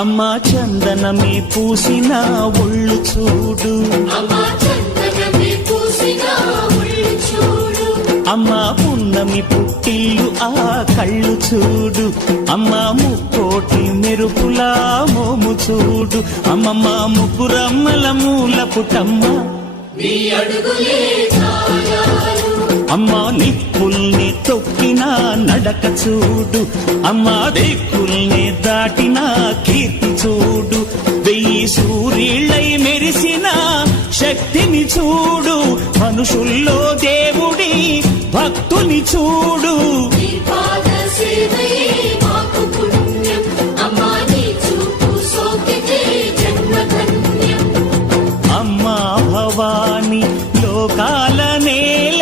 అమ్మా చందనమే పూసిన ఒళ్ళు చూడు, అమ్మా పున్నమి పుట్టిల్లు ఆ కళ్ళు చూడు, అమ్మా ముక్కోటి మెరుపులా మోము చూడు, అమ్మమ్మ ముగ్గురమ్మల మూల పుటమ్మ అమ్మా నిప్పుల్ని తొక్కిన నడక చూడు, అమ్మా దిక్కుల్ని దాటిన కీర్తి చూడు, 1000 సూర్యులై మెరిసిన శక్తిని చూడు, మనుషుల్లో దేవుడి భక్తుని చూడు. అమ్మా భవాని లోకాల నేల